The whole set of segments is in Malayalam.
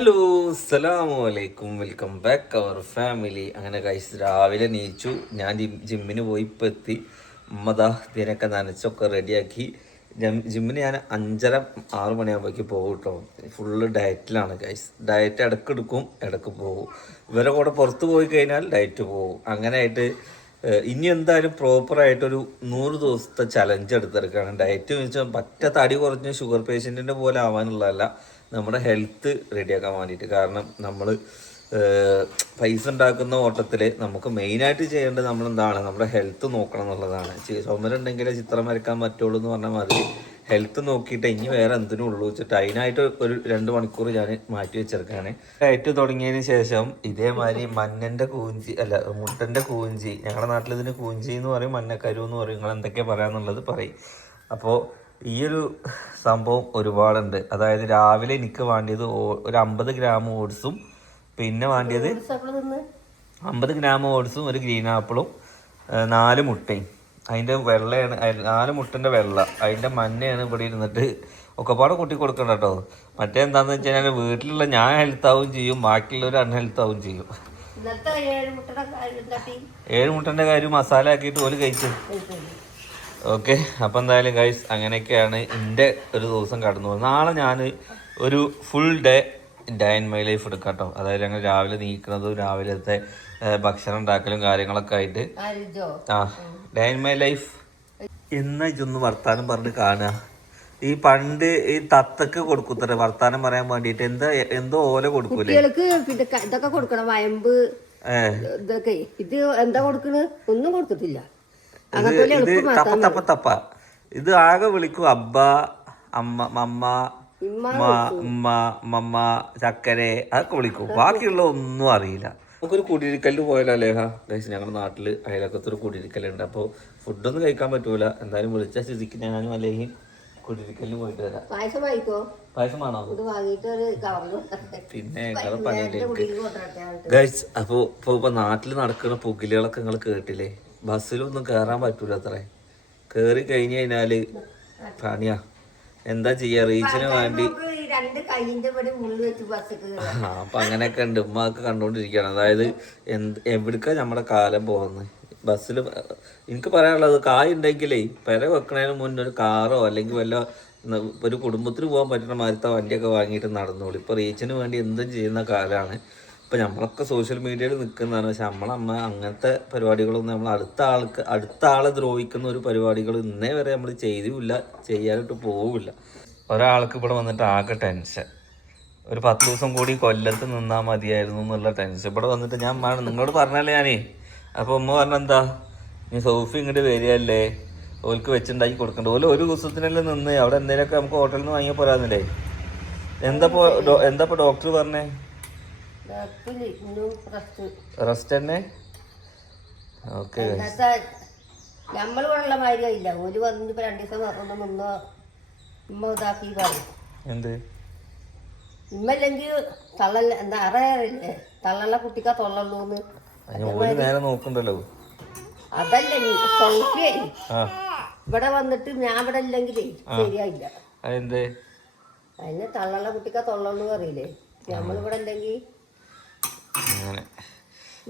ഹലോ അസ്സലാമലൈക്കും, വെൽക്കം ബാക്ക് അവർ ഫാമിലി. അങ്ങനെ കഴിച്ച് രാവിലെ നീച്ചു. ഞാൻ ജിമ്മിന് പോയി ഇപ്പം എത്തി. ഉമ്മതാ ഇതിനൊക്കെ നനച്ചൊക്കെ റെഡിയാക്കി. ജിമ്മിന് ഞാൻ 5:30-6 മണിയാകുമ്പോഴേക്ക് പോകും കേട്ടോ. Full ഡയറ്റിലാണ് guys. ഡയറ്റ് ഇടയ്ക്ക് എടുക്കും, ഇടയ്ക്ക് പോകും. ഇവരെ കൂടെ പുറത്ത് പോയി കഴിഞ്ഞാൽ ഡയറ്റ് പോകും. അങ്ങനെ ആയിട്ട് ഇനി എന്തായാലും പ്രോപ്പറായിട്ടൊരു 100 ദിവസത്തെ ചലഞ്ച് എടുത്തെടുക്കുകയാണ്. ഡയറ്റ് എന്ന് വെച്ചാൽ പറ്റ തടി കുറഞ്ഞ് ഷുഗർ പേഷ്യൻറ്റിൻ്റെ പോലെ ആവാനുള്ളതല്ല, നമ്മുടെ ഹെൽത്ത് റെഡിയാക്കാൻ വേണ്ടിയിട്ട്. കാരണം നമ്മൾ പൈസ ഉണ്ടാക്കുന്ന ഓട്ടത്തിൽ നമുക്ക് മെയിനായിട്ട് ചെയ്യേണ്ടത് നമ്മളെന്താണ്, നമ്മുടെ ഹെൽത്ത് നോക്കണം എന്നുള്ളതാണ്. ചുമരുണ്ടെങ്കിലേ ചിത്രം വരയ്ക്കാൻ പറ്റുള്ളൂ എന്ന് പറഞ്ഞാൽ മതി. ഹെൽത്ത് നോക്കിയിട്ട് ഇനി വേറെ എന്തിനും ഉള്ളൂ വെച്ചിട്ട് അതിനായിട്ട് ഒരു 2 മണിക്കൂർ ഞാൻ മാറ്റി വെച്ചെടുക്കുകയാണ്. ഡയറ്റ് തുടങ്ങിയതിന് ശേഷം ഇതേമാതിരി മഞ്ഞൻ്റെ കൂഞ്ചി അല്ല മുട്ടൻ്റെ കൂഞ്ചി, ഞങ്ങളുടെ നാട്ടിൽ ഇതിന് കൂഞ്ചി എന്ന് പറയും, മഞ്ഞക്കരു എന്ന് പറയും, നിങ്ങൾ എന്തൊക്കെയാണ് പറയാന്നുള്ളത് പറയും. അപ്പോൾ ഈയൊരു സംഭവം ഒരുപാടുണ്ട്. അതായത് രാവിലെ എനിക്ക് വേണ്ടിയത് ഒരു 50 ഗ്രാം ഓട്സും, പിന്നെ വേണ്ടിയത് 50 ഗ്രാം ഓട്സും, ഒരു ഗ്രീൻ ആപ്പിളും, 4 മുട്ടയും. അതിൻ്റെ വെള്ളയാണ് 4 മുട്ടൻ്റെ വെള്ള, അതിൻ്റെ മഞ്ഞയാണ് ഇവിടെ ഇരുന്നിട്ട് ഒക്കെപ്പാടെ കൂട്ടി കൊടുക്കണം കേട്ടോ. മറ്റേ എന്താണെന്ന് വെച്ച് കഴിഞ്ഞാൽ വീട്ടിലുള്ള ഞാൻ ഹെൽത്ത് ആവും ചെയ്യും, ബാക്കിയുള്ളവർ അൺഹെൽത്ത് ആവും ചെയ്യും. 7 മുട്ടൻ്റെ കാര്യം മസാല ആക്കിയിട്ട് ഓല് കഴിച്ചു. ഓക്കെ, അപ്പം എന്തായാലും ഗൈസ് അങ്ങനെയൊക്കെയാണ് എൻ്റെ ഒരു ദിവസം കടന്നു പോകുന്നത്. നാളെ ഞാൻ ഒരു full day in my life എടുക്കാം കേട്ടോ. അതായത് ഞങ്ങൾ രാവിലെ നീക്കുന്നതും രാവിലത്തെ ഭക്ഷണം ഉണ്ടാക്കലും കാര്യങ്ങളൊക്കെ ആയിട്ട് ഡേ ഇൻ മൈ ലൈഫ്. എന്നാ ഇതൊന്ന് വർത്താനം പറഞ്ഞ് കാണുക. ഈ പണ്ട് ഈ തത്തക്ക് കൊടുക്കൂത്തര വർത്താനം പറയാൻ വേണ്ടിട്ട് എന്തോ ഓല കൊടുക്കൂലേ, ഇതൊക്കെ കൊടുക്കണം, വയമ്പ് ഇതൊക്കെ. ഇത് എന്താ കൊടുക്കണ്? ഒന്നും കൊടുത്തിട്ടില്ല. ഇത് തപ്പ തപ്പ തപ്പ. ഇത് ആകെ വിളിക്കും അബ്ബ, അമ്മ, മമ്മ, ഉമ്മ, മമ്മ, ചക്കരെ അതൊക്കെ വിളിക്കും. ബാക്കിയുള്ള ഒന്നും അറിയില്ല. നമുക്കൊരു കുടിയിരിക്കലിന് പോയാലോ ലേഹ ഗൈസ്. ഞങ്ങളുടെ നാട്ടിൽ അയലക്കത്തൊരു കുടിയിരിക്കലുണ്ട്. അപ്പോൾ ഫുഡൊന്നും കഴിക്കാൻ പറ്റൂല. എന്തായാലും വിളിച്ച സ്ഥിതിക്ക് ഞാനും അല്ലെങ്കിൽ കുടിയിരിക്കലിന് പോയിട്ട് വരാം. പായസം വേണോ? പിന്നെ ഞങ്ങളെ പണിയിലേക്ക് ഗൈസ്. അപ്പോൾ ഇപ്പോൾ നാട്ടിൽ നടക്കുന്ന പുകിലുകളൊക്കെ നിങ്ങൾ കേട്ടില്ലേ? ബസ്സിലൊന്നും കയറാൻ പറ്റൂല അത്രേ. കയറി കഴിഞ്ഞ് കഴിഞ്ഞാല് പണിയാ. എന്താ ചെയ്യാ, റീച്ചിന് വേണ്ടി. അപ്പൊ അങ്ങനെയൊക്കെ ഉണ്ട്. ഉമ്മക്ക് കണ്ടോണ്ടിരിക്കുകയാണ്. അതായത് എവിടേക്കാ നമ്മുടെ കാലം പോകുന്നത്. ബസ്സിൽ എനിക്ക് പറയാനുള്ളത്, കായ് ഉണ്ടെങ്കിലേ പെര വെക്കണതിന് മുന്നേ ഒരു കാറോ അല്ലെങ്കിൽ വല്ല ഒരു കുടുംബത്തിന് പോകാൻ പറ്റുന്ന മാതിരത്തെ വണ്ടിയൊക്കെ വാങ്ങിയിട്ട് നടന്നോളൂ. ഇപ്പൊ റീച്ചിന് വേണ്ടി എന്തും ചെയ്യുന്ന കാലമാണ്. ഇപ്പം നമ്മളൊക്കെ സോഷ്യൽ മീഡിയയിൽ നിൽക്കുന്നതാണ്. പക്ഷെ നമ്മളമ്മ അങ്ങനത്തെ പരിപാടികളൊന്നും നമ്മൾ അടുത്ത ആളെ ദ്രോഹിക്കുന്ന ഒരു പരിപാടികൾ ഇന്നേ വരെ നമ്മൾ ചെയ്തുമില്ല, ചെയ്യാനായിട്ട് പോവില്ല. ഒരാൾക്ക് ഇവിടെ വന്നിട്ട് ആകെ ടെൻഷൻ. ഒരു 10 ദിവസം കൂടി കൊല്ലത്ത് നിന്നാൽ മതിയായിരുന്നു എന്നുള്ള ടെൻഷൻ. ഇവിടെ വന്നിട്ട് ഞാൻ നിങ്ങളോട് പറഞ്ഞല്ലേ ഞാനേ. അപ്പോൾ ഉമ്മ പറഞ്ഞെന്താ, നീ സോഫി ഇങ്ങോട്ട് വരികയല്ലേ, ഓൾക്ക് വെച്ചുണ്ടാക്കി കൊടുക്കണ്ട. ഓല് ഒരു ദിവസത്തിനെല്ലാം നിന്ന് അവിടെ എന്തെങ്കിലുമൊക്കെ നമുക്ക് ഹോട്ടലിൽ നിന്ന് വാങ്ങിയാൽ പോരാന്നില്ലേ? എന്താ ഡോക്ടർ പറഞ്ഞേ? റെസ്റ്റ് തന്നെ. ഓക്കെ, നമ്മളിവിടെയുള്ള മാതിരിയില്ല. ഒരു വന്നിട്ട് 2 ദിവസം ഒന്ന് നിന്നോ ഉമ്മ ഇതാക്കി പറയും. എന്ത് ഇമ്മല്ലെങ്കിൽ തള്ളല്ല, എന്താ അറിയാറില്ലേ, തള്ളല്ല കുട്ടിക്കാ തൊള്ളുള്ളൂന്ന്. നേരെ നോക്കണ്ടല്ലോ. അതല്ല സൗഖ്യേ. ഇവിടെ വന്നിട്ട് ഞാൻ ഇവിടെ ഇല്ലെങ്കിലേ ശരിയായില്ല. അതിന് തള്ളല്ല കുട്ടിക്കാ തൊള്ളുള്ളൂ അറിയില്ലേ. നമ്മളിവിടെ ഇല്ലെങ്കിൽ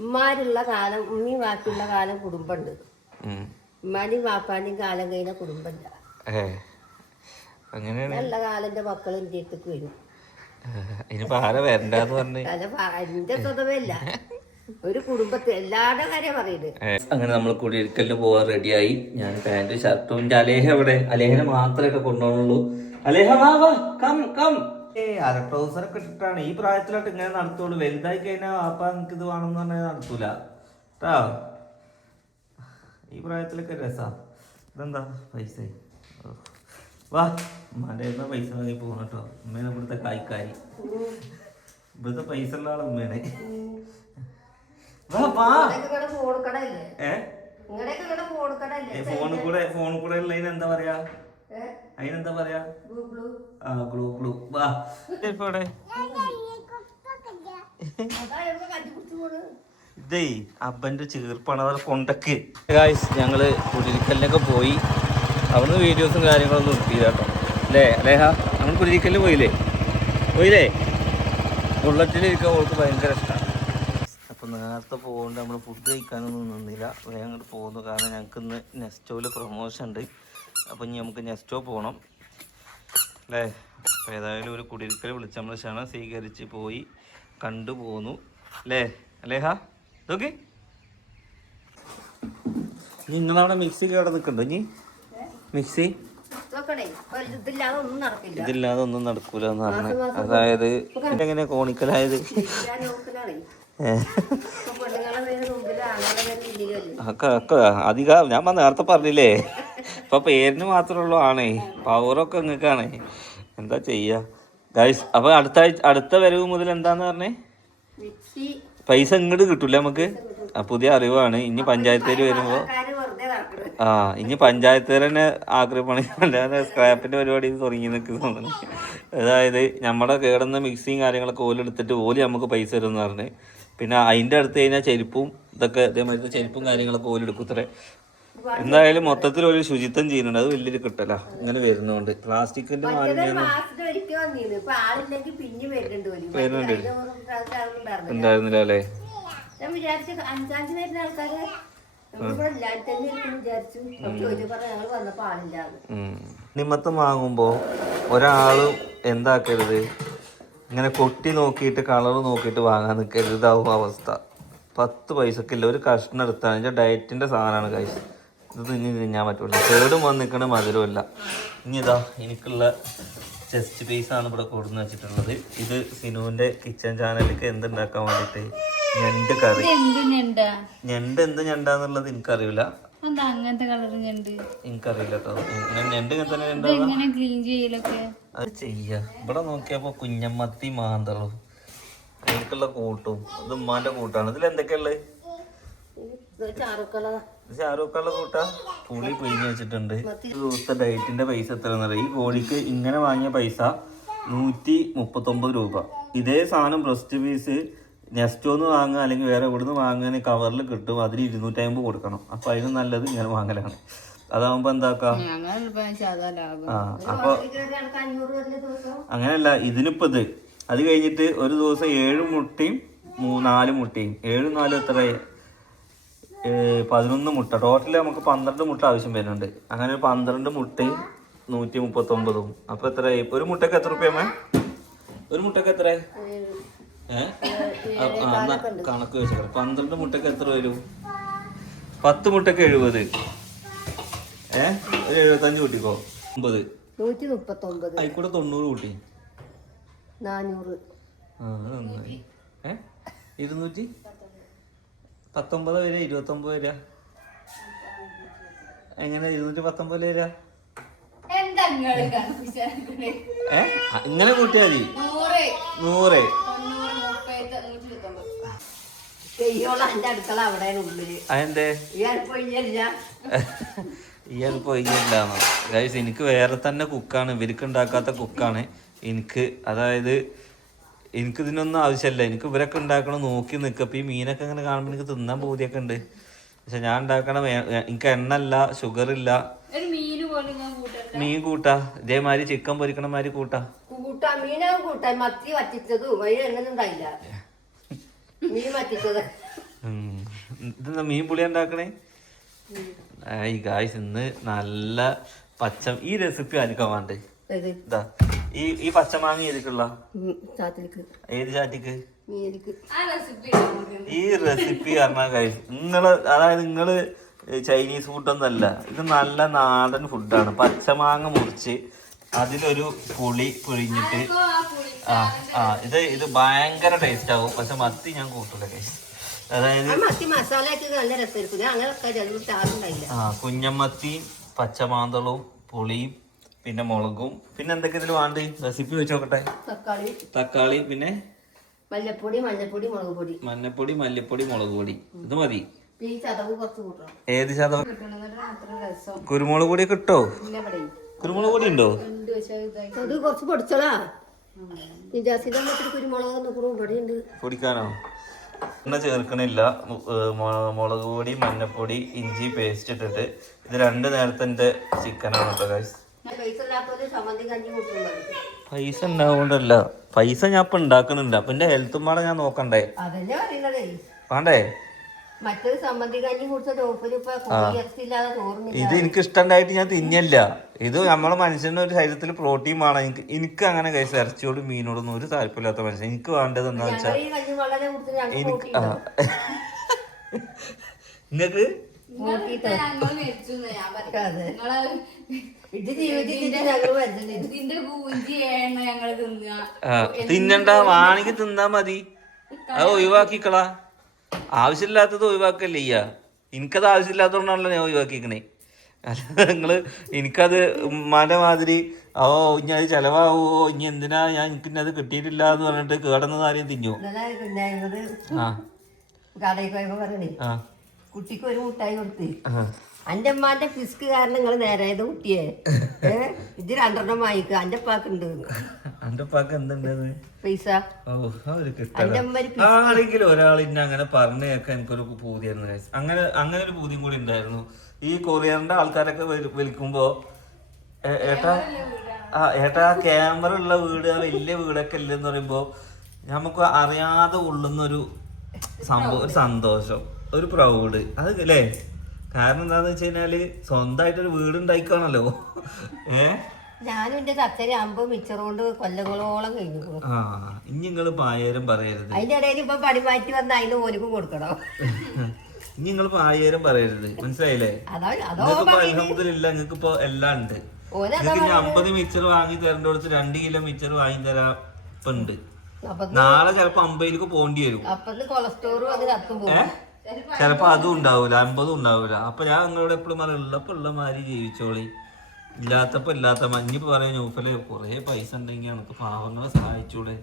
ഉമ്മാരുള്ള കാലം, ഉമ്മയും ബാക്കിയുള്ള കാലം കുടുംബമുണ്ട്. ഉമ്മാന്റെയും വാപ്പാന്റെയും കാലം കഴിഞ്ഞ കുടുംബമില്ല. നല്ല കാലന്റെ മക്കൾ എൻ്റെ അടുത്തേക്ക് വരും. എന്റെ സ്വതമല്ല, ഒരു കുടുംബത്തിൽ എല്ലാവരുടെ കാര്യം പറയുന്നത്. അങ്ങനെ നമ്മൾ കുടിയിരിക്കലിന് പോവാൻ റെഡിയായി. ഞാൻ പാന്റ് ഷർട്ടും. അലേഹ എവിടെ? അലേഹനെ മാത്രമേ കൊണ്ടുപോകുന്നുള്ളൂ. അലേഹ വാ വാ, കം കം. അര ട്രൗസറൊക്കെ ഇട്ടിട്ടാണ് ഈ പ്രായത്തിലോട്ട് ഇങ്ങനെ നടത്തുള്ളൂ. വലുതായി കഴിഞ്ഞാൽ വാപ്പ എനിക്ക് ഇത് വേണമെന്ന് പറഞ്ഞാൽ നടത്തൂല കേട്ടോ. ഈ പ്രായത്തിലൊക്കെ രസാ. ഇതെന്താ പൈസ? വാ, ഉമ്മേൻ്റെ പൈസ വാങ്ങി പോകണം കേട്ടോ. ഉമ്മേനെ ഇവിടുത്തെ കായ്ക്കാരി, ഇവിടുത്തെ പൈസ ഉള്ള ആളെ ഉമ്മേനെ. ഫോണിൽ കൂടെ ഉള്ളതിന് എന്താ പറയാ? അതിനെന്താ പറയാ? Glue glue. വാ, ഇതേ അപ്പൻ്റെ ചീർപ്പാണ്. അവിടെ കൊണ്ടക്ക് ഗായ്സ്. ഞങ്ങള് കുടിയിരിക്കലിനൊക്കെ പോയി. അവിടുന്ന് വീഡിയോസും കാര്യങ്ങളൊന്നും എടുത്തില്ല കേട്ടോ. അല്ലേ അലേഹ? നമ്മൾ കുടിയിരിക്കലിന് പോയില്ലേ? ബുള്ളറ്റിലിരിക്കാൻ അവൾക്ക് ഭയങ്കര ഇഷ്ടമാണ്. അപ്പോൾ നേരത്തെ പോകുകൊണ്ട് നമ്മൾ ഫുഡ് കഴിക്കാനൊന്നും നിന്നില്ല, വേഗം അങ്ങോട്ട് പോകുന്നു. കാരണം ഞങ്ങൾക്ക് ഇന്ന് നെസ്റ്റോയിൽ പ്രൊമോഷൻ ഉണ്ട്. അപ്പോൾ ഇനി നമുക്ക് നെസ്റ്റോ പോകണം അല്ലേ. അപ്പോൾ ഏതായാലും ഒരു കുടിയിരിക്കൽ വിളിച്ച് നമ്മൾ ക്ഷണം സ്വീകരിച്ച് പോയി കണ്ടു പോന്നു അല്ലേ. അല്ലേഹാ നോക്കി നിങ്ങളവിടെ മിക്സി കേടെ നിൽക്കണ്ടോ ഇനി? മിക്സി ഇതില്ലാതെ ഒന്നും നടക്കൂല എന്ന് പറഞ്ഞു. അതായത് എങ്ങനെ കോണിക്കലായത് അധികം ഞാൻ നേരത്തെ പറഞ്ഞില്ലേ. ഇപ്പൊ പേരിന് മാത്രമേ ഉള്ളൂ ആണേ, പവറൊക്കെ നിങ്ങൾക്കാണേ. എന്താ ചെയ്യാ ഗൈസ്. അപ്പൊ അടുത്ത വരവ് മുതൽ എന്താന്ന് പറഞ്ഞേ, പൈസ ഇങ്ങോട്ട് കിട്ടൂല നമുക്ക്. പുതിയ അറിവാണ്. ഇനി പഞ്ചായത്തേര് വരുമ്പോ ഇനി പഞ്ചായത്തേര് തന്നെ ആക്രമണി അല്ലാതെ സ്ക്രാപ്പിന്റെ പരിപാടി തുടങ്ങി തോന്നുന്നു. അതായത് നമ്മുടെ കേടുന്ന മിക്സിയും കാര്യങ്ങളൊക്കെ ഓലെടുത്തിട്ട് ഓല് നമുക്ക് പൈസ തരും എന്ന് പറഞ്ഞ്. പിന്നെ അതിൻ്റെ അടുത്ത് കഴിഞ്ഞാൽ ചെരുപ്പും ഇതൊക്കെ ഇതേമാതിരി ചെരുപ്പും കാര്യങ്ങളൊക്കെ ഓലെടുക്കുത്രേ. എന്തായാലും മൊത്തത്തിൽ ഒരു ശുചിത്വം ചെയ്യുന്നുണ്ട്. അത് വലിയൊരു കിട്ടല ഇങ്ങനെ വരുന്നോണ്ട്. പ്ലാസ്റ്റിക്കിന്റെ മാലിന്യം ഉണ്ടായിരുന്നില്ല അല്ലേ. നിമത്തം വാങ്ങുമ്പോ ഒരാളും എന്താക്കരുത്, ഇങ്ങനെ കൊട്ടി നോക്കിയിട്ട് കളറ് നോക്കിയിട്ട് വാങ്ങാൻ നിൽക്കരുത്. ഇതാവും അവസ്ഥ. 10 പൈസക്കില്ല ഒരു കഷ്ണം എടുത്താണ്. എൻ്റെ ഡയറ്റിൻ്റെ സാധനമാണ് കഴിച്ചത്. ഇത് ഇനി തിന്നാൻ പറ്റില്ല. കേടും വന്നിക്കണ മധുരമില്ല. ഇനി ഇതാ എനിക്കുള്ള ചെസ്റ്റ് പീസാണ് ഇവിടെ കൊടുന്ന് വെച്ചിട്ടുള്ളത്. ഇത് സിനുവിൻ്റെ കിച്ചൺ ചാനലിലേക്ക് എന്തുണ്ടാക്കാൻ വേണ്ടിയിട്ട് ഞണ്ട് കറി. ഞണ്ട് എന്ത് ഞണ്ടാന്നുള്ളത് എനിക്കറിയില്ല. എനിക്കറിയില്ല കേട്ടോ. ഞണ്ട് ഇങ്ങനെ തന്നെ അത് ചെയ്യാ. ഇവിടെ നോക്കിയപ്പോ കുഞ്ഞമ്മത്തി മാന്തളും എനിക്കുള്ള കൂട്ടും. ഇത് ഉമ്മാന്റെ കൂട്ടാണ്. ഇതിൽ എന്തൊക്കെയുള്ളത്? ഷാറൂഖുള്ള കൂട്ടാ. പുളി പിഴിഞ്ഞ് വെച്ചിട്ടുണ്ട്. ദിവസത്തെ ഡയറ്റിന്റെ പൈസ എത്രയെന്ന് അറിയാം. ഈ കോഴിക്ക് ഇങ്ങനെ വാങ്ങിയ പൈസ 139 രൂപ. ഇതേ സാധനം ബ്രസ്റ്റ് പീസ് നെസ്റ്റോന്ന് വാങ്ങുക അല്ലെങ്കിൽ വേറെ എവിടുന്ന് വാങ്ങാൻ കവറിൽ കിട്ടും. അതിന് 250 കൊടുക്കണം. അപ്പൊ അതിന് നല്ലത് ഇങ്ങനെ വാങ്ങലാണ്. അതാവുമ്പോ എന്താക്കാം. അപ്പൊ അങ്ങനെയല്ല ഇതിനിപ്പോ ഇത് അത് കഴിഞ്ഞിട്ട് ഒരു ദിവസം 7 മുട്ടയും 4 മുട്ടയും 7 4 എത്ര 11 മുട്ട. ടോട്ടല് നമുക്ക് 12 മുട്ട ആവശ്യം വരുന്നുണ്ട്. അങ്ങനെ 12 മുട്ടയും 139. അപ്പൊ എത്ര ഒരു മുട്ടക്ക് എത്ര രൂപയമ്മ? ഒരു മുട്ടക്ക് എത്ര? കണക്ക് വെച്ചാൽ 12 മുട്ടക്ക് എത്ര വരും? 10 മുട്ടക്ക് 70. ഒരു 75 കൂട്ടിക്കോ. 9 139 ആയിക്കൂടെ 90 കൂട്ടി 400. 219 വരെ 29 വരെ എങ്ങനെ 219 വരെ ഇങ്ങനെ കൂട്ടിയാ മതി. 100 അതെന്തേ ഇയാളിപ്പോ ഇല്ലാന്നോ ഗൈസ്? എനിക്ക് വേറെ തന്നെ കുക്കാണ്, ഇവർക്ക് ഉണ്ടാക്കാത്ത കുക്കാണ് എനിക്ക്. അതായത് എനിക്ക് ഇതിനൊന്നും ആവശ്യമില്ല. എനിക്ക് ഇവരൊക്കെ ഉണ്ടാക്കണം നോക്കി നിൽക്കപ്പോ ഈ മീനൊക്കെ ഇങ്ങനെ കാണുമ്പോൾ എനിക്ക് തിന്നാൻ ബോധ്യമൊക്കെ ഉണ്ട്. പക്ഷെ ഞാൻ ഉണ്ടാക്കണം. എനിക്ക് എണ്ണല്ല, ഷുഗർ ഇല്ല. മീൻ കൂട്ടാ ഇതേമാതിരി ചിക്കൻ പൊരിക്കണ മാതിരി കൂട്ടാ. ഇതെന്താ മീൻ പുളി ഉണ്ടാക്കണേ? ഈ ഗായ്സ് ഇന്ന് നല്ല ഈ റെസിപ്പി ആയിരിക്കാൻ വേണ്ടേ? ഇതാ ഈ പച്ചമാങ്ങ ഏതിക്കുള്ള ഏത് ചാറ്റിക്ക് ഈ റെസിപ്പി പറഞ്ഞാൽ ഗായ്സ് നിങ്ങള് ചൈനീസ് ഫുഡൊന്നല്ല. ഇത് നല്ല നാടൻ ഫുഡാണ്. പച്ചമാങ്ങ മുറിച്ച് അതിലൊരു പുളി പിഴിഞ്ഞിട്ട് ഇത് ഭയങ്കര ടേസ്റ്റ് ആവും. പക്ഷെ മത്തി ഞാൻ കൂട്ടില്ല ഗൈസ്. അതായത് കുഞ്ഞമ്മത്തിയും പച്ചമാന്തളും പുളിയും പിന്നെ മുളകും പിന്നെ എന്തൊക്കെ ഇതിൽ വേണ്ട റെസിപ്പി വെച്ച് നോക്കട്ടെ. തക്കാളി പിന്നെ മഞ്ഞപ്പൊടി മല്ലിപ്പൊടി മുളക് പൊടി ഇത് മതി. ഏത് ചതവ്? കുരുമുളക് പൊടി കിട്ടോ? കുരുമുളക് പൊടി ഉണ്ടോ? പൊടിക്കാനോ? എണ്ണ ചേർക്കണില്ല. മുളക് പൊടി മഞ്ഞപ്പൊടി ഇഞ്ചി പേസ്റ്റ് ഇട്ടിട്ട് ഇത് 2 നേരത്തെ ചിക്കനാണ് കേട്ടോ ഗൈസ്. പൈസ ഇല്ലാത്തവര് ചമ്മന്തി കഞ്ഞി കുടിക്കും പറയും. പൈസ ഉണ്ടാവുകൊണ്ടല്ല, പൈസ ഞാൻ ഇപ്പൊ ഉണ്ടാക്കുന്നുണ്ട്. അപ്പൊ എന്റെ ഹെൽത്തും പാടെ ഞാൻ നോക്കണ്ടേ? അതന്നെ പറയുന്നതേ. വേണ്ടേ? മറ്റൊരു ചമ്മന്തി കഞ്ഞി കുടിച്ച ചോപ്പിന് ഇപ്പൊ ഇറച്ചില്ലാതെ ചോറുന്നില്ല. ഇത് എനിക്ക് ഇഷ്ടണ്ടായിട്ട് ഞാൻ തിന്നല്ല. ഇത് നമ്മളെ മനുഷ്യന്റെ ഒരു ശരീരത്തിൽ പ്രോട്ടീൻ വേണം. എനിക്ക് അങ്ങനെ കഴിച്ച ഇറച്ചിയോടും മീനോടൊന്നും ഒരു താല്പര്യമില്ലാത്ത മനുഷ്യൻ. എനിക്ക് വേണ്ടത് എന്താന്ന് വെച്ചാൽ ഈ കഞ്ഞി വളരെ കുടിച്ച് ഞങ്ങൾക്ക് നിങ്ങൾക്ക് ഇത് ജീവിതത്തിന്റെ ഞങ്ങൾ വരുന്നത് തിന്നണ്ട, വാണെങ്കിൽ തിന്നാ മതി. അത് ഒഴിവാക്കിക്കളാ. ആവശ്യമില്ലാത്തത് ഒഴിവാക്കല്ലേ ചെയ്യാ. എനിക്കത് ആവശ്യമില്ലാത്തതുകൊണ്ടാണല്ലോ ഞാൻ ഒഴിവാക്കിക്കണേ. അല്ല നിങ്ങള് എനിക്കത് ഉമ്മാന്റെ മാതിരി ഇനി അത് ചെലവാവോ, ഇനി എന്തിനാ ഞാൻ എനിക്കിന്നെ അത് കിട്ടിയിട്ടില്ല എന്ന് പറഞ്ഞിട്ട് കേടന്നത് ആരെയും തിന്നോ? കടയിൽ പോയപ്പോ പറയണേ, കുട്ടിക്ക് ഒരു മുട്ടായി കൊടുത്ത് അന്റെ അമ്മാന്റെ പിസ്ക് കാരണം നിങ്ങൾ നേരായത് കുട്ടിയെ ഇത് 2 വാങ്ങിക്കുക അന്റെ പാക്കുണ്ട്. അന്റെ പാക്ക് എന്തുണ്ട് പൈസ ആരെങ്കിലും ഒരാൾ ഇന്നെ അങ്ങനെ പറഞ്ഞു കേൾക്കാൻ എനിക്കൊരു പൂതിയായിരുന്നു. അങ്ങനെ ഒരു പൂതിയും കൂടി ഉണ്ടായിരുന്നു. ഈ കൊറിയറിന്റെ ആൾക്കാരൊക്കെ വിളിക്കുമ്പോ ഏട്ടാ ക്യാമറ ഉള്ള വീട്, വലിയ വീടൊക്കെ ഇല്ലെന്ന് പറയുമ്പോ നമുക്ക് അറിയാതെ ഉള്ളുന്നൊരു സംഭവം, ഒരു സന്തോഷം, ഒരു പ്രൗഡ് അത് അല്ലേ. കാരണം എന്താന്ന് വെച്ച് കഴിഞ്ഞാല് സ്വന്തമായിട്ടൊരു വീട് ഉണ്ടായിക്കാണല്ലോ. ഞാനും എന്റെ തത്തരി 50 മിച്ചർ കൊണ്ട് കൊല്ലങ്ങളോളം കഴിഞ്ഞു. ഇനി നിങ്ങള് പായേരം പറയരുത്. അതിന്റെ ഇടയിൽ ഇപ്പൊ പടി മാറ്റി വന്ന അതിന് ഓനിക്കും കൊടുക്കണം. ഇനി നിങ്ങൾ പായേരം പറയരുത്, മനസ്സിലായില്ലേ? അൽഹംദുലില്ലാ നിങ്ങൾക്ക് ഇപ്പൊ എല്ലാം ഉണ്ട്. നിങ്ങൾക്ക് 50 മിച്ചർ വാങ്ങി തരേണ്ടടുത്ത് 2 കിലോ മിച്ചർ വാങ്ങി തരാൻ ഇപ്പൊ ഉണ്ട്. നാളെ ചിലപ്പോ 50 പോണ്ടി വരും. കൊളസ്ട്രോളും അത് കത്തും പോകും. ചിലപ്പോ അതും ഉണ്ടാവൂല, 50 ഉണ്ടാവൂല. അപ്പൊ ഞാൻ നിങ്ങളോട് എപ്പോഴും പറയും, ഉള്ളപ്പോ ഉള്ള മാതിരി ജീവിച്ചോളി, ഇല്ലാത്തപ്പോ ഇല്ലാത്ത. മഞ്ഞിപ്പോ പറയാൻ നൗഫല് കുറെ പൈസ ഉണ്ടെങ്കിൽ നമുക്ക് പാവങ്ങളെ സഹായിച്ചൂടെ?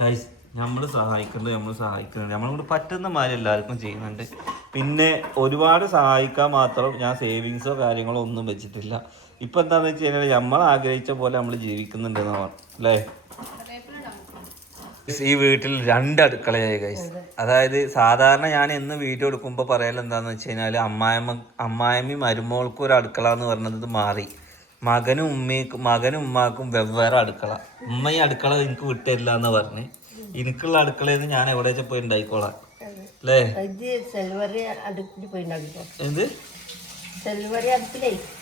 ഗൈസ്, നമ്മൾ സഹായിക്കുന്നുണ്ട്. നമ്മളോട് പറ്റുന്ന മാതിരി എല്ലാവർക്കും ചെയ്യുന്നുണ്ട്. പിന്നെ ഒരുപാട് സഹായിക്കാൻ മാത്രം ഞാൻ സേവിങ്സോ കാര്യങ്ങളോ ഒന്നും വെച്ചിട്ടില്ല. ഇപ്പൊ എന്താന്ന് വെച്ച് കഴിഞ്ഞാൽ നമ്മൾ ആഗ്രഹിച്ച പോലെ നമ്മൾ ജീവിക്കുന്നുണ്ടെന്ന് പറഞ്ഞു അല്ലേ? ഈ വീട്ടിൽ 2 അടുക്കളയായി ഗൈസ്. അതായത് സാധാരണ ഞാൻ എന്ന് വീഡിയോ എടുക്കുമ്പോൾ പറയൽ എന്താന്ന് വെച്ച് കഴിഞ്ഞാൽ അമ്മായിമ്മയും മരുമോൾക്കും ഒരു അടുക്കള എന്ന് പറഞ്ഞത് മാറി. മകനും ഉമ്മാക്കും വെവ്വേറെ അടുക്കള. ഉമ്മ ഈ അടുക്കള എനിക്ക് വിട്ടില്ല എന്ന് പറഞ്ഞ് എനിക്കുള്ള അടുക്കളയിൽ ഞാൻ എവിടെ വെച്ചാൽ പോയി ഉണ്ടായിക്കോളാം അല്ലേ? എന്ത്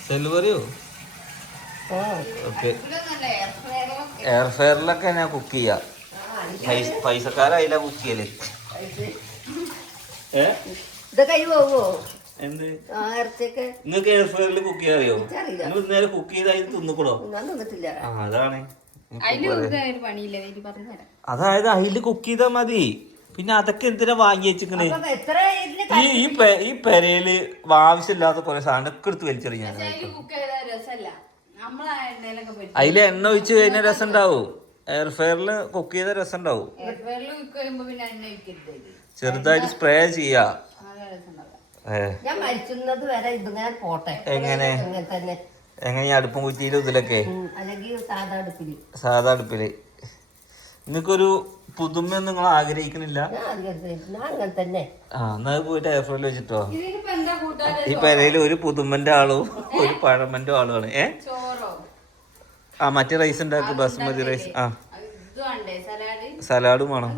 സെൽവറിയോ? ഓക്കെ, എയർ ഫെയറിലൊക്കെ ഞാൻ കുക്ക് ചെയ്യാം. പൈസക്കാരായില്ല കുക്ക് ചെയ്യല്. എന്ത് നിങ്ങൾക്ക് എയർ ഫെയറിൽ കുക്ക് ചെയ്യാൻ അറിയോ? നിങ്ങൾ നേരെ കുക്ക് ചെയ്ത് അതിന് തിന്നിക്കൂടോ? അതാണ്. അതായത് അതില് കുക്ക് ചെയ്താൽ മതി. പിന്നെ അതൊക്കെ എന്തിനാ വാങ്ങി വെച്ചിക്കണേ? ഈ പെരയില് ആവശ്യമില്ലാത്ത കുറെ സാധനമൊക്കെ എടുത്ത് വലിച്ചെറിയാൻ. അതില് എണ്ണ ഒഴിച്ച് കഴിഞ്ഞാൽ രസം ഉണ്ടാവും. എയർ ഫെയറിൽ കുക്ക് ചെയ്ത രസം ഉണ്ടാവും. ചെറുതായിട്ട് സ്പ്രേ ചെയ്യാ. എങ്ങനെ അടുപ്പം കുറ്റിയില് ഇതിലൊക്കെ സാധാ അടുപ്പില് നിങ്ങൾക്കൊരു പുതുമ നിങ്ങൾ ആഗ്രഹിക്കണില്ല? എന്നാ പോയിട്ട് എയർ ഫെയറിൽ വെച്ചിട്ടോ. ഈ പെരയില് ഒരു പുതുമന്റെ ആളും ഒരു പഴമന്റെ ആളുമാണ്. മറ്റേ റൈസ് ഉണ്ടാക്കും, ബസ്മതി റൈസ്. സലാഡും വേണം.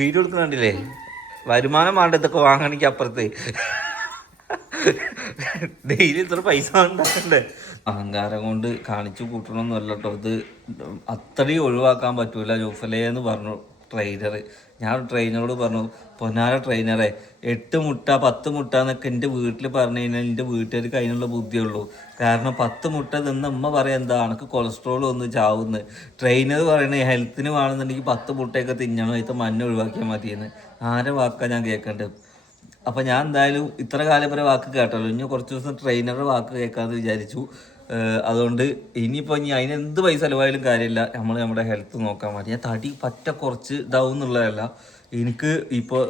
വീഡിയോ എടുക്കുന്നുണ്ടില്ലേ? വരുമാനം വേണ്ട ഇതൊക്കെ വാങ്ങണമെങ്കിൽ അപ്പുറത്ത്. ഡെയിലി ഇത്ര പൈസ ഉണ്ടാക്കണ്ടേ? അഹങ്കാരം കൊണ്ട് കാണിച്ചു കൂട്ടണമെന്നല്ല കേട്ടോ. ഇത് അത്രയും ഒഴിവാക്കാൻ പറ്റൂല ജോഫലേന്ന് പറഞ്ഞു ട്രെയിനർ. ഞാൻ ട്രെയിനറോട് പറഞ്ഞു, പൊന്നാര ട്രെയിനറെ 8 മുട്ട 10 മുട്ട എന്നൊക്കെ എൻ്റെ വീട്ടിൽ പറഞ്ഞു കഴിഞ്ഞാൽ എൻ്റെ വീട്ടുകാർക്ക് അതിനുള്ള ബുദ്ധിയുള്ളൂ. കാരണം 10 മുട്ട തിന്ന അമ്മ പറയാം എന്താ എനിക്ക് കൊളസ്ട്രോൾ ഒന്ന് ചാവുന്ന്. ട്രെയിനർ പറയണേ ഹെൽത്തിന് വേണമെന്നുണ്ടെങ്കിൽ 10 മുട്ടയൊക്കെ തിന്നണം, ഇത് മഞ്ഞ ഒഴിവാക്കിയാൽ മതിയെന്ന്. ആരെ വാക്കാ ഞാൻ കേൾക്കേണ്ടത്? അപ്പം ഞാൻ എന്തായാലും ഇത്ര കാലം വരെ വാക്ക് കേട്ടല്ലോ. ഇനി കുറച്ച് ദിവസം ട്രെയിനറുടെ വാക്ക് കേൾക്കാമെന്ന് വിചാരിച്ചു. അതുകൊണ്ട് ഇനിയിപ്പോൾ അതിനെന്ത് പൈസ ചിലവായാലും കാര്യമില്ല, നമ്മൾ നമ്മുടെ ഹെൽത്ത് നോക്കാൻ മതി. ഞാൻ തടി പറ്റ കുറച്ച് ഇതാവും എന്നുള്ളതല്ല, എനിക്ക് ഇപ്പോൾ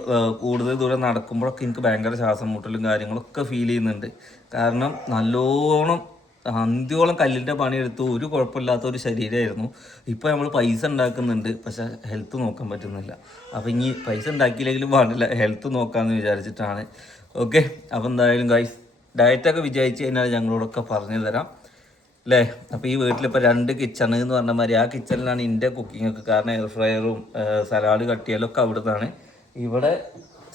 കൂടുതൽ ദൂരം നടക്കുമ്പോഴൊക്കെ എനിക്ക് ഭയങ്കര ശ്വാസം മുട്ടലും കാര്യങ്ങളൊക്കെ ഫീൽ ചെയ്യുന്നുണ്ട്. കാരണം നല്ലോണം അന്ത്യോളം കല്ലിൻ്റെ പണിയെടുത്ത് ഒരു കുഴപ്പമില്ലാത്ത ഒരു ശരീരമായിരുന്നു. ഇപ്പോൾ നമ്മൾ പൈസ ഉണ്ടാക്കുന്നുണ്ട്, പക്ഷേ ഹെൽത്ത് നോക്കാൻ പറ്റുന്നില്ല. അപ്പോൾ ഇനി പൈസ ഉണ്ടാക്കിയില്ലെങ്കിലും പാടില്ല, ഹെൽത്ത് നോക്കാമെന്ന് അല്ലേ? അപ്പോൾ ഈ വീട്ടിലിപ്പോൾ 2 കിച്ചൺ എന്ന് പറഞ്ഞ മാതിരി ആ കിച്ചണിലാണ് എൻ്റെ കുക്കിംഗ് ഒക്കെ. കാരണം എയർ ഫ്രയറും സലാഡ് കട്ടിയാലും ഒക്കെ അവിടെ നിന്നാണ്. ഇവിടെ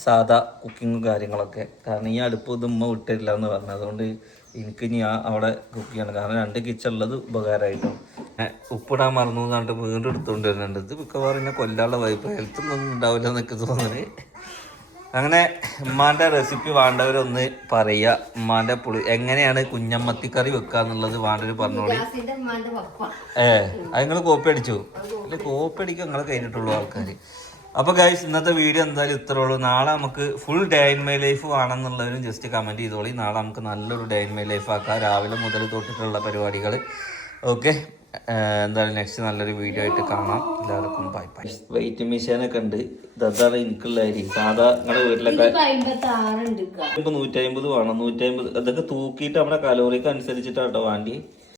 സാധാ കുക്കിങ്ങും കാര്യങ്ങളൊക്കെ. കാരണം ഈ അടുപ്പ് ഇത് ഉമ്മ വിട്ടില്ല എന്ന് പറഞ്ഞു. അതുകൊണ്ട് എനിക്ക് ഞാൻ അവിടെ കുക്ക് ചെയ്യണം. കാരണം 2 കിച്ചൺ ഉള്ളത് ഉപകാരമായിട്ടും. ഉപ്പിടാൻ മറന്നു എന്ന് പറഞ്ഞിട്ട് വീണ്ടും എടുത്തുകൊണ്ട് വരുന്നുണ്ട്. ഇത് മിക്കവാറും എന്നെ കൊല്ലാനുള്ള വൈപ്പ് ഹെൽത്തൊന്നും ഉണ്ടാവില്ല എന്നൊക്കെ തോന്നുന്നത്. അങ്ങനെ ഉമ്മാൻ്റെ റെസിപ്പി വേണ്ടവരൊന്ന് പറയുക. ഉമ്മാൻ്റെ എങ്ങനെയാണ് കുഞ്ഞമ്മത്തിക്കറി വെക്കുക എന്നുള്ളത് വേണ്ടവർ പറഞ്ഞോളി. അത് നിങ്ങൾ കോപ്പി അടിച്ചു അല്ലെ? കോപ്പി അടിക്കുക നിങ്ങളെ കഴിഞ്ഞിട്ടുള്ളൂ ആൾക്കാർ. അപ്പോൾ ഗൈസ് ഇന്നത്തെ വീഡിയോ എന്തായാലും ഇത്രേ ഉള്ളൂ. നാളെ നമുക്ക് full day in my life വേണമെന്നുള്ളവരും ജസ്റ്റ് കമൻറ്റ് ചെയ്തോളി. നാളെ നമുക്ക് നല്ലൊരു ഡേ ഇൻ മൈ ലൈഫ് ആക്കാം, രാവിലെ മുതൽ തൊട്ടിട്ടുള്ള പരിപാടികൾ. ഓക്കെ, എന്തായാലും നെക്സ്റ്റ് നല്ലൊരു വീഡിയോ ആയിട്ട് കാണാം. എല്ലാവർക്കും ബൈ ബൈ. വെയിറ്റ് മെഷീനൊക്കെ ഉണ്ട്. ഇതാണ് എനിക്കുള്ള അരി. സാധാ നിങ്ങളുടെ വീട്ടിലൊക്കെ 150 വേണം. 150 അതൊക്കെ തൂക്കിയിട്ട് നമ്മുടെ കലോറിക്ക് അനുസരിച്ചിട്ടാട്ടോ വേണ്ടി.